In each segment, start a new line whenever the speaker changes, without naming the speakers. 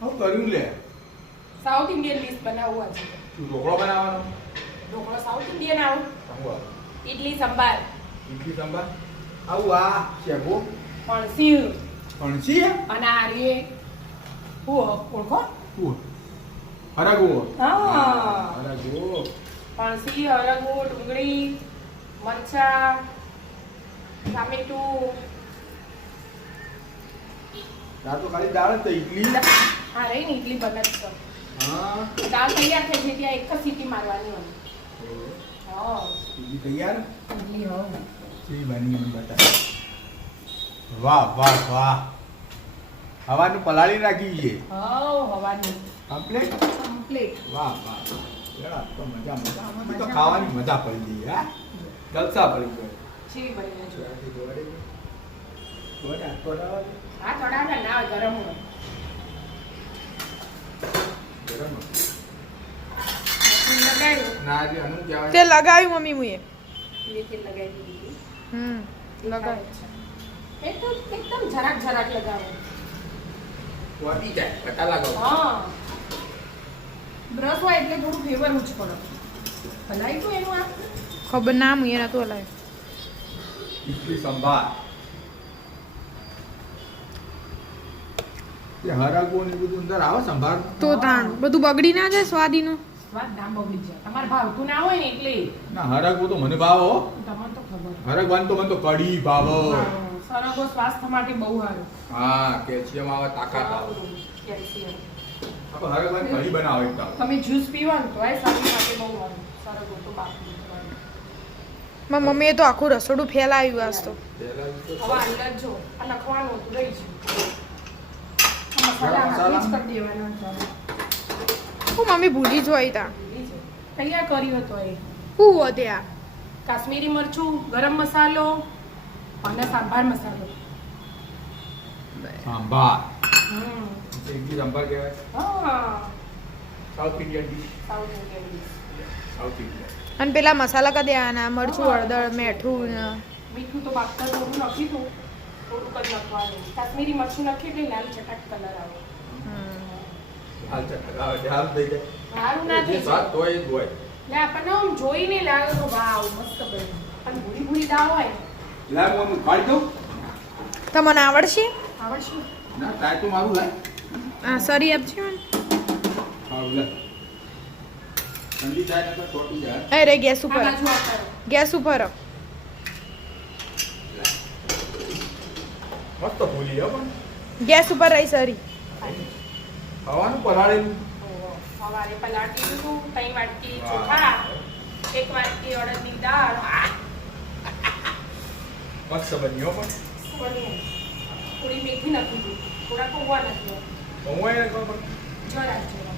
હું કર્યું લે?
સાઉથ ઇન્ડિયન ડિશ બનાવવું આજે.
ઢોકળો બનાવવાનો?
ઢોકળો સાઉથ ઇન્ડિયન આવું.
આવું.
ઇડલી સંભાર.
ઇડલી સંભાર? આવું આ શેગો
પણસી
પણસી
અને આ રે હું ઓળખો?
હું હરગો
હા.
હરગો
પણસી અરગો ડુંગળી મરચા ટામેટું
આ તો ખાલી દાળ તો ઇડલી
હા રહી ને ઇડલી બને જ
હા?
દાળ તૈયાર થઈ ગઈ ત્યાં એક જ સીટી મારવાની હોય. હા.
ઇડલી તૈયાર?
ઇડલી હા.
કેવી બની એમ બતા વાહ વાહ વાહ. હવાનું પલાળી નાખી છે.
હા હવાની.
કમ્પ્લીટ
કમ્પ્લીટ
વાહ વાહ તો મજા મજા. તો ખાવાની મજા. પડી ગઈ હા? જલસા પડી ગઈ
ચીવી બની છે
તો
ના ના હોય, ગરમ હોય?
ના
તે લગાવ્યું મમ્મી મુએ. હમ
એકદમ એકદમ જરાક જરાક લગાવો.
વાટી જાય
હા. બ્રશ હોય એટલે થોડું ફેવર જ પડે. ભલાઈ તો એનું આ.
ખબર ના મુએ નતું હલાવ્યું.
ઇડલી સંભાર. એ હરાગો ને એ બધું અંદર આવે સંભાર
તો તાણ. બધું બગડી ના જાય સ્વાદીનું?
સ્વાદ ના બગડી જાય. તમારે ભાવતું ના હોય ને એટલે.
ના હરાગો તો મને ભાવ
તમને તો ખબર
હરગવાન તો મને તો કઢી ભાવ
હા, સ્વાસ્થ્ય માટે બહુ સારું.
હા કેલ્શિયમ આવે તાકાત આવે.
કેલ્શિયમ.
આપણે હરગવાન કઢી બનાવે એક
તમે જ્યુસ પીવા તો માટે બહુ સારું. સરગવો તો બાપનું
મારી મમ્મીએ તો આખું રસોડું ફેલાવ્યું આજ તો.
પહેલા તો
હવે અંદર જો આ લખવાનું હતું રહી છે આ મસાલા
ગરમ
હાથે જ
મસાલા?
કરી દેવાના છે
હું મમ્મી ભૂલી જોઈ તા.
તૈયાર કર્યું હતું એ?
હું વધે આ.
કાશ્મીરી મરચું ગરમ મસાલો અને સાંભાર મસાલો.
સાંભાર.
હમ.
ઇડલી કહેવાય.
હા.
South Indian dish
South Indian dish.
South Indian
અને પેલા મસાલા કદી આના મરચું હળદર મેઠું
મીઠું તો બાકતા નાખી દઉં થોડુંક જ નાખવાનું કાશ્મીરી મરચું નાખી એટલે લાલ ચટાક કલર આવે.
હમ.
હાલ ચટક આવે હાલ થઈ જાય.
સારું ના થઈ જાય.
હોય એ જ હોય.
એટલે આપણને આમ જોઈને લાગે તો વાવ મસ્ત બન્યું પણ ભૂરી ભૂરી દાળ હોય.
લાવ હું ખાઈ દઉં.
તમને આવડશે?
આવડશે.
ના ટ્રાય તો મારું લાય.
સરી
ને
અરે ગેસ ઉપર. ગેસ ઉપર
મસ્ત ભૂલી હો પણ.
ગેસ ઉપર રહી સરી
ખાવાનું પલાળેલું.
સવારે પલાળી દીધું ત્રણ વાટકી ચોખા એક વાટકી અડદની દાળ.
મસ્ત બન્યો પણ.
બન્યું. થોડી મેથી નાખી દીધી થોડા કૌવા નાખ્યો
હું એ કહું પણ
જરા જરા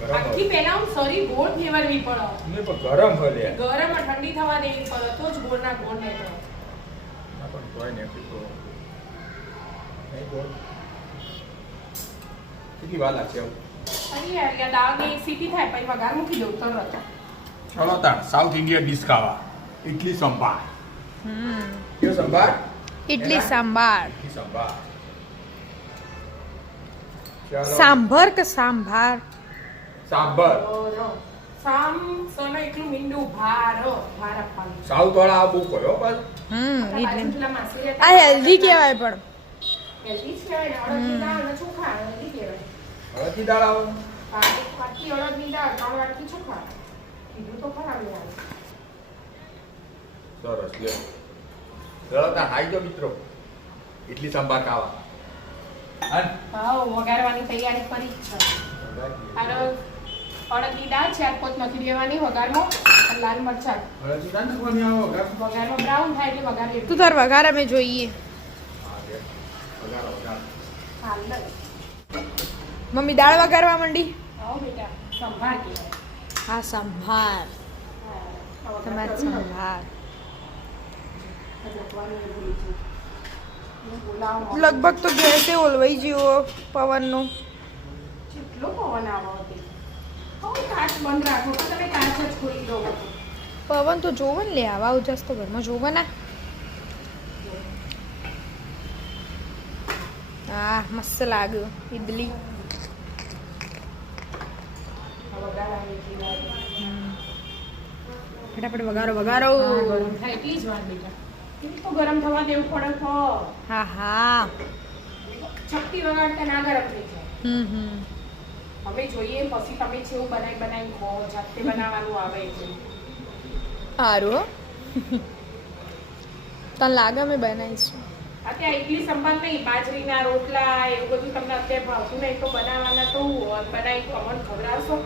ગરમ
આખી પહેલા હું સરી ગોળ ફેરવવી પડે.
ને પણ ગરમ ભલે
ગરમ ઠંડી થવા દેવી પડે તો જ ગોળના ગોળ નહીં પડે
ના પણ તોય ને નહીં કેટલી વાર લાગશે આવું?
અરે યાર યાર દાળની સીટી થાય પછી વઘાર મૂકી દઉં તરત.
ચલો તાણ સાઉથ ઇન્ડિયન ડીશ ખાવા. ઇડલી સંભાર.
હમ.
સંભાર?
ઇડલી? સાંભાર.
ઇડલી સંભાર.
સાંભર કે સાંભાર?
સાંભર.
સામ સનો એકલું મીંડું ભાર ભાર આપવાનું.
સાઉથ વાળા આ બહુ કયો પાછું.
હમ આ હેલ્ધી કહેવાય પણ
હેલ્ધી જ કહેવાય ને અડદની દાળ
આવે
આ વાટકી અડદની દાળ ત્રણ વાટકી ચોખા કીધું તો ખરા મેં
સરસ લે ચલો તાણ આવી મિત્રો ઇડલી સંભાર ખાવા
વઘારવાની તૈયારી કરી છે અડદની દાળ ચાર પોત નાખી દેવાની વઘારમાં અને લાલ મરચાં? વઘારમાં બ્રાઉન થાય એટલે વઘાર.
તું તાર વઘાર અમે જોઈએ
હા, બે. વઘારો, વઘારો.
હાલ લે.
મમ્મી દાળ વઘારવા માંડી. હા સંભાર. તમારે સંભાર. લગભગ તો ગેસે ઓલવાઈ જેવો પવનનો.
કેટલો પવન બંધ રાખો તો તમે કાચ જ ખોલી દો.
પવન તો જોવો ને લે આવા ઉજાસ તો ઘરમાં જોવો ના. હા મસ્ત લાગ્યું ઇડલી. ફટાફટ વગારો વગારો
ગરમ તો થવા દેવું પડે તો
હા હા
ચપટી વગાડતા ના ગરમ થઈ જાય
હમ હમ
હવે જોઈએ પછી તમે જેવું બનાવી બનાવી ખો જાતે બનાવવાનું આવે છે
સારું તને લાગે અમે બનાવીશું
અત્યારે ઇડલી સંભાળ નહીં બાજરીના રોટલા એવું બધું તમને અત્યારે ભાવતું નહીં. તો બનાવવાના તો હું બનાવી અમને ખવડાવશો.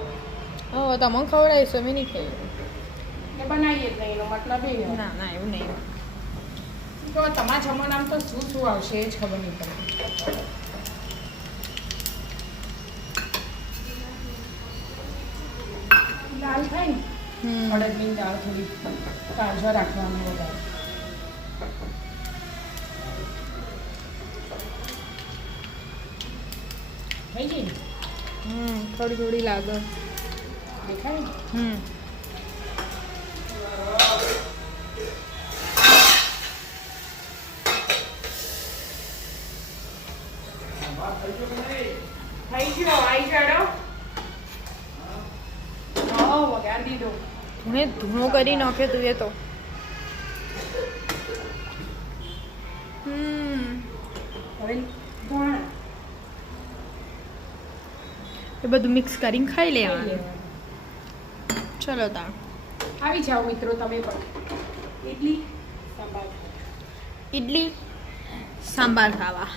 હા તો અમને ખવડાવીશું અમે નહીં
ખાઈ બનાવીએ જ નહીં એનો મતલબ.
ના ના એવું નહીં.
તો તમારા જમવાનામાં તો શું શું આવશે એ જ ખબર નહીં પડે. દાળ થાય ને?
હમ.
અડદની દાળ થોડી કાળજો રાખવાનું વધારે. થઈ ગઈ ને?
હમ થોડી થોડી લાગે.
દેખાય
હમ. ધૂણે ધૂણો કરી નાખે તું એ તો. હમ.
હવે ધાણા
એ બધું મિક્સ કરીને ખાઈ લેવાનું. ચલો તા.
આવી જાઓ મિત્રો તમે પણ. ઇડલી સંભાળ
ઇડલી સાંભાર ખાવા.